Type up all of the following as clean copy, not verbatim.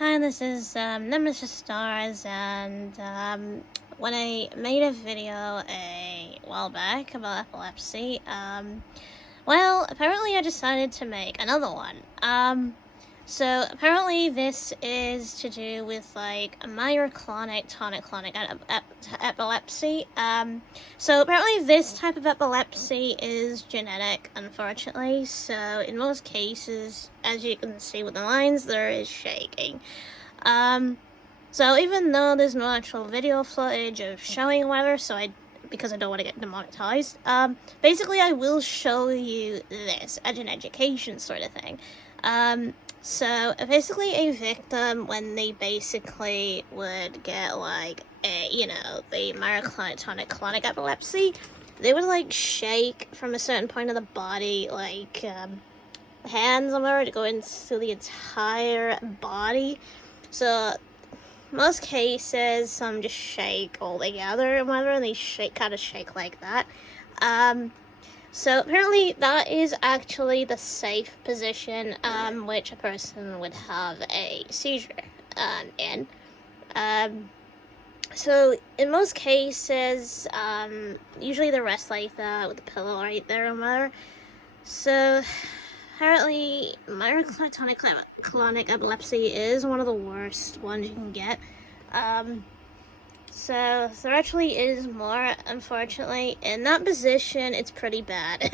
Hi, this is Nemesis Stars, and when I made a video a while back about epilepsy, well, apparently I decided to make another one. So apparently this is to do with like myoclonic, tonic-clonic epilepsy. So apparently this type of epilepsy is genetic, unfortunately. So in most cases, as you can see with the lines, there is shaking. So even though there's no actual video footage of showing whatever, because I don't want to get demonetized, basically I will show you this as an education sort of thing. So basically a victim, when they basically would get like the myoclonic tonic-clonic epilepsy, they would like shake from a certain point of the body, like hands to go into the entire body. So most cases, some just shake all together and whatever, and they kind of shake like that. So apparently that is actually the safe position which a person would have a seizure in. So in most cases, usually they rest like that with the pillow right there and whatever. So apparently myoclonic clonic epilepsy is one of the worst ones you can get. So there actually is more, unfortunately. In that position, it's pretty bad.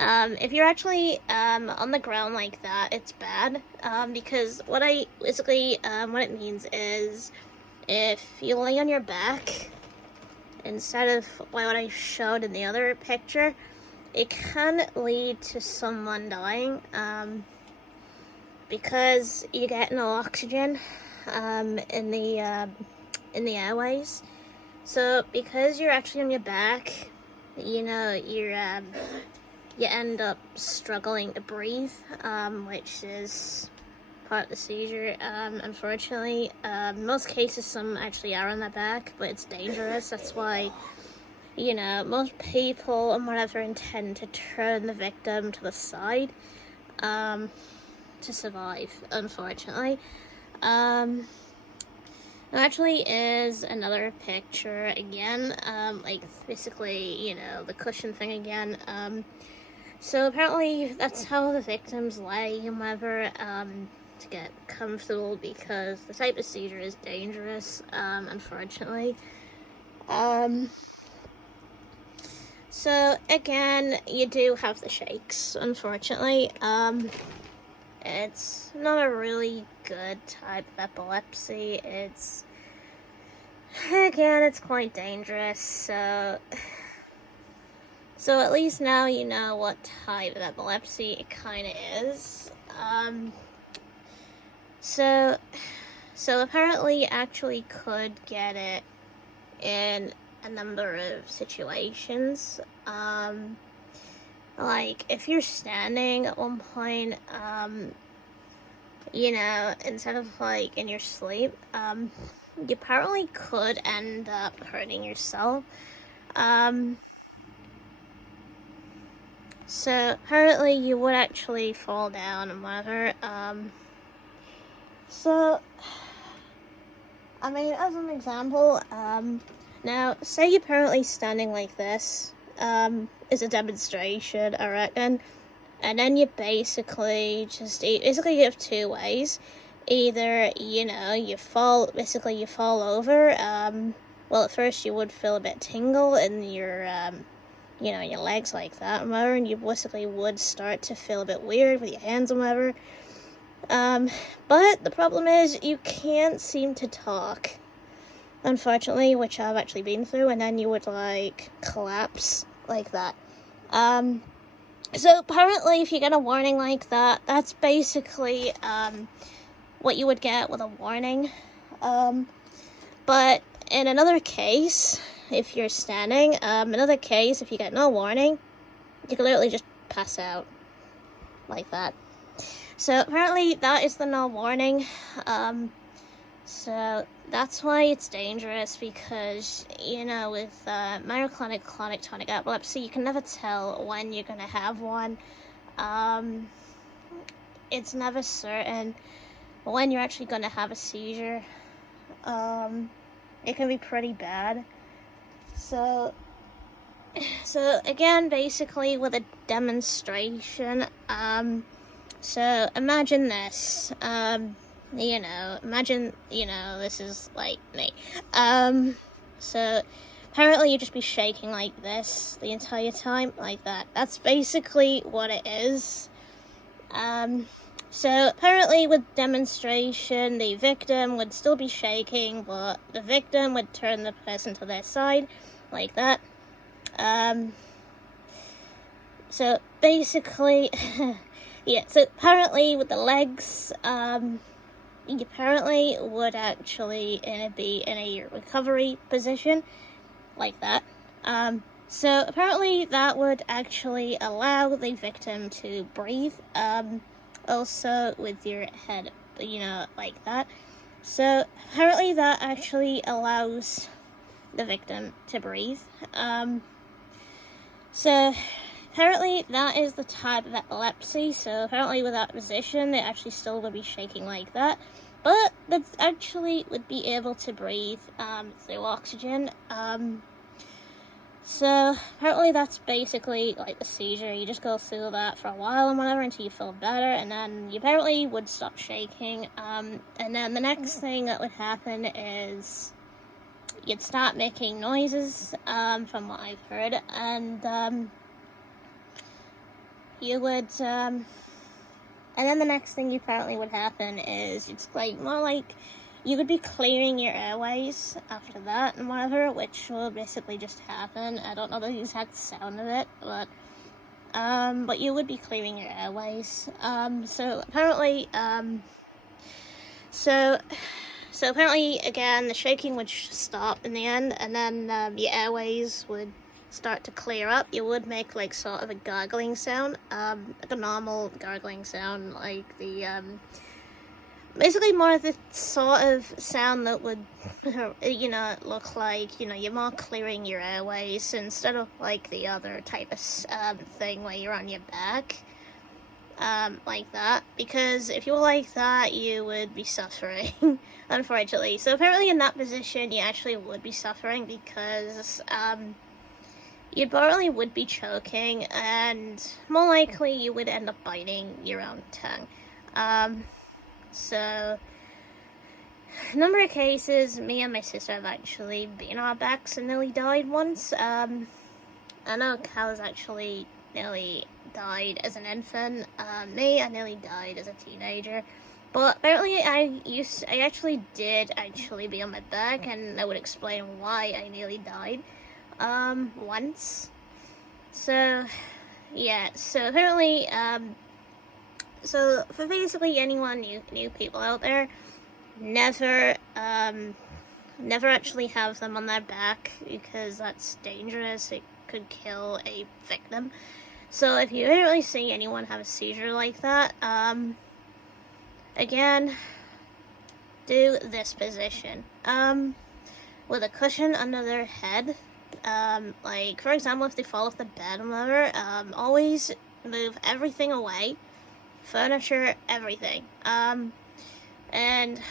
If you're actually on the ground like that, it's bad. Because what it means is if you lay on your back instead of what I showed in the other picture, it can lead to someone dying. Because you get no oxygen in the airways. So because you're actually on your back, you end up struggling to breathe, which is part of the seizure. Unfortunately, most cases some actually are on their back, but it's dangerous. That's why most people and whatever intend to turn the victim to the side to survive, unfortunately. There actually is another picture again, like basically, the cushion thing again. So apparently that's how the victims lay and whatever, to get comfortable, because the type of seizure is dangerous, unfortunately. So again, you do have the shakes, unfortunately. It's not a really good type of epilepsy. It's quite dangerous, so at least now you know what type of epilepsy it kind of is. So apparently you actually could get it in a number of situations. Like if you're standing at one point, instead of like in your sleep, you apparently could end up hurting yourself. So apparently you would actually fall down and whatever. So I mean, as an example, now say you're apparently standing like this, is a demonstration, I reckon. And then you basically you have two ways. Either, you fall over. Well, at first you would feel a bit tingle in your, your legs like that, and whatever, and you basically would start to feel a bit weird with your hands and whatever. But the problem is you can't seem to talk, unfortunately, which I've actually been through, and then you would, like, collapse like that. So apparently if you get a warning like that, that's basically, what you would get with a warning. But in another case, if you're standing, if you get no warning, you can literally just pass out like that. So apparently that is the no warning. So that's why it's dangerous, because, with myoclonic clonic tonic epilepsy, you can never tell when you're going to have one. It's never certain. when you're actually going to have a seizure. It can be pretty bad. So again, basically with a demonstration, so imagine this, imagine, this is like me. So apparently you just be shaking like this the entire time, like that. That's basically what it is. So apparently with demonstration, the victim would still be shaking, but the victim would turn the person to their side, like that. So basically, yeah, so apparently with the legs, you apparently would actually be in a recovery position, like that. So apparently that would actually allow the victim to breathe, also with your head, like that. So apparently that actually allows the victim to breathe. So apparently that is the type of epilepsy, so apparently with that position it actually still would be shaking like that, but that actually would be able to breathe through oxygen. So apparently that's basically like the seizure. You just go through that for a while and whatever until you feel better, and then you apparently would stop shaking. And then the next thing that would happen is you'd start making noises, from what I've heard, and you would, and then the next thing apparently would happen is it's like more like you would be clearing your airways after that and whatever, which will basically just happen. I don't know the exact sound of it, but you would be clearing your airways. So apparently, so apparently, again, the shaking would stop in the end, and then your airways would start to clear up. You would make like sort of a gargling sound, like a normal gargling sound, like the basically more of the sort of sound that would look like you're more clearing your airways instead of like the other type of thing where you're on your back, like that, because if you were like that you would be suffering unfortunately. So apparently in that position you actually would be suffering because you probably would be choking, and more likely you would end up biting your own tongue. So, a number of cases, me and my sister have actually been on our backs and nearly died once. I know Cal's actually nearly died as an infant. Me, I nearly died as a teenager. But apparently I actually did be on my back, and I would explain why I nearly died, once. So, yeah, so apparently, so for basically anyone new people out there, never actually have them on their back, because that's dangerous. It could kill a victim. So if you really see anyone have a seizure like that, again, do this position, with a cushion under their head. Like for example, if they fall off the bed or whatever, always move everything away. Furniture, everything. And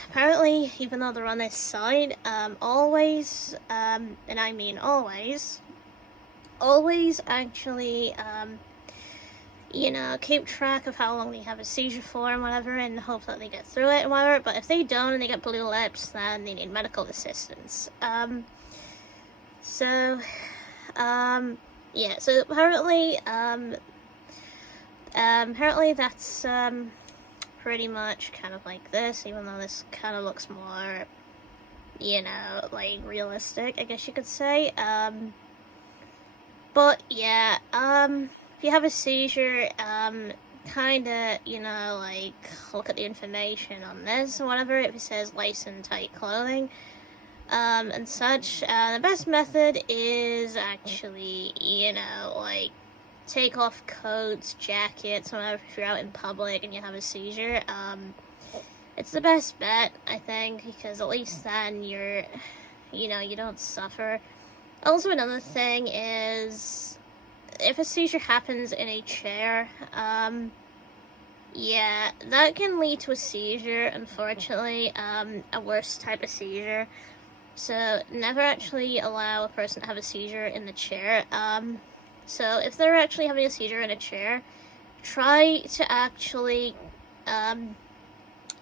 apparently, even though they're on this side, always, and I mean always actually, keep track of how long they have a seizure for and whatever, in the hope that they get through it and whatever. But if they don't and they get blue lips, then they need medical assistance. Yeah, so apparently, apparently that's, pretty much kind of like this, even though this kind of looks more, like realistic, I guess you could say. But yeah, if you have a seizure, kinda, like, look at the information on this or whatever, if it says lace and tight clothing, and such. The best method is actually, like, take off coats, jackets, whatever, if you're out in public and you have a seizure. It's the best bet, I think, because at least then you're, you don't suffer. Also, another thing is, if a seizure happens in a chair, yeah, that can lead to a seizure, unfortunately, a worse type of seizure. So never actually allow a person to have a seizure in the chair. So if they're actually having a seizure in a chair, try to actually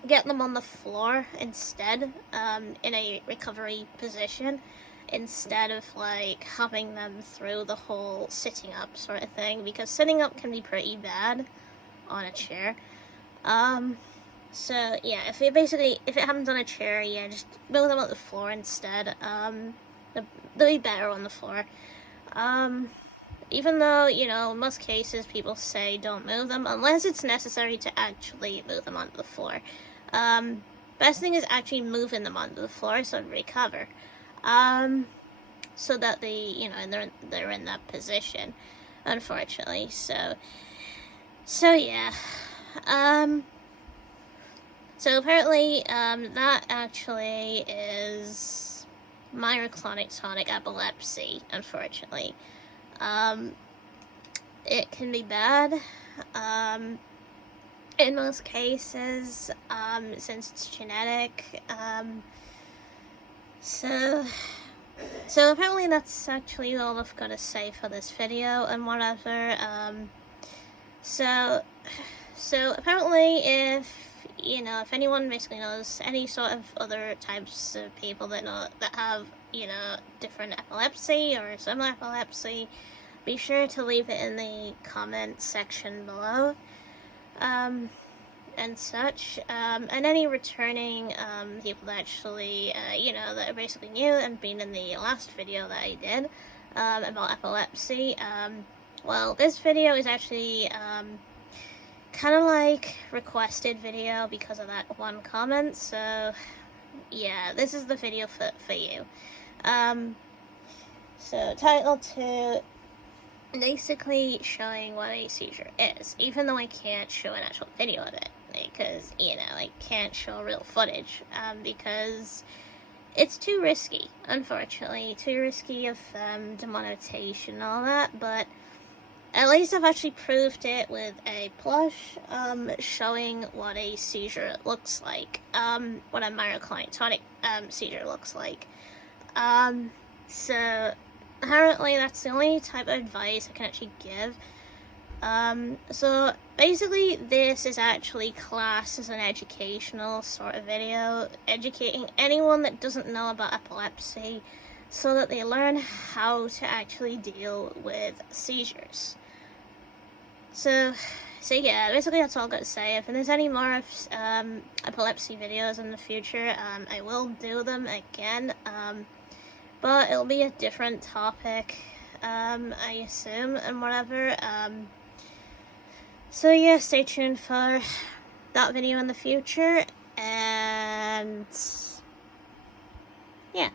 get them on the floor instead, in a recovery position, instead of like having them through the whole sitting up sort of thing, because sitting up can be pretty bad on a chair. So yeah, if it happens on a chair, yeah, just move them on the floor instead. They'll be better on the floor. Even though, in most cases people say don't move them unless it's necessary to actually move them onto the floor. Best thing is actually moving them onto the floor so they recover. So that they're in that position, unfortunately. So yeah. So apparently, that actually is myoclonic tonic epilepsy, unfortunately. It can be bad, in most cases, since it's genetic. So apparently that's actually all I've got to say for this video and whatever. So apparently if anyone basically knows any sort of other types of people that have, different epilepsy or similar epilepsy, be sure to leave it in the comment section below. And such, and any returning people that actually, that are basically new and been in the last video that I did about epilepsy. Well, this video is actually kind of like requested video because of that one comment, so yeah, this is the video for you. So title 2, basically showing what a seizure is, even though I can't show an actual video of it, because, I can't show real footage, because it's too risky, unfortunately, too risky of demonetization and all that, but at least I've actually proved it with a plush, showing what a seizure looks like, what a myoclonic tonic seizure looks like. So apparently that's the only type of advice I can actually give. So basically this is actually classed as an educational sort of video, educating anyone that doesn't know about epilepsy so that they learn how to actually deal with seizures. So yeah, basically that's all I've got to say. If there's any more epilepsy videos in the future, I will do them again, but it'll be a different topic, I assume, and whatever. So yeah, stay tuned for that video in the future, and yeah.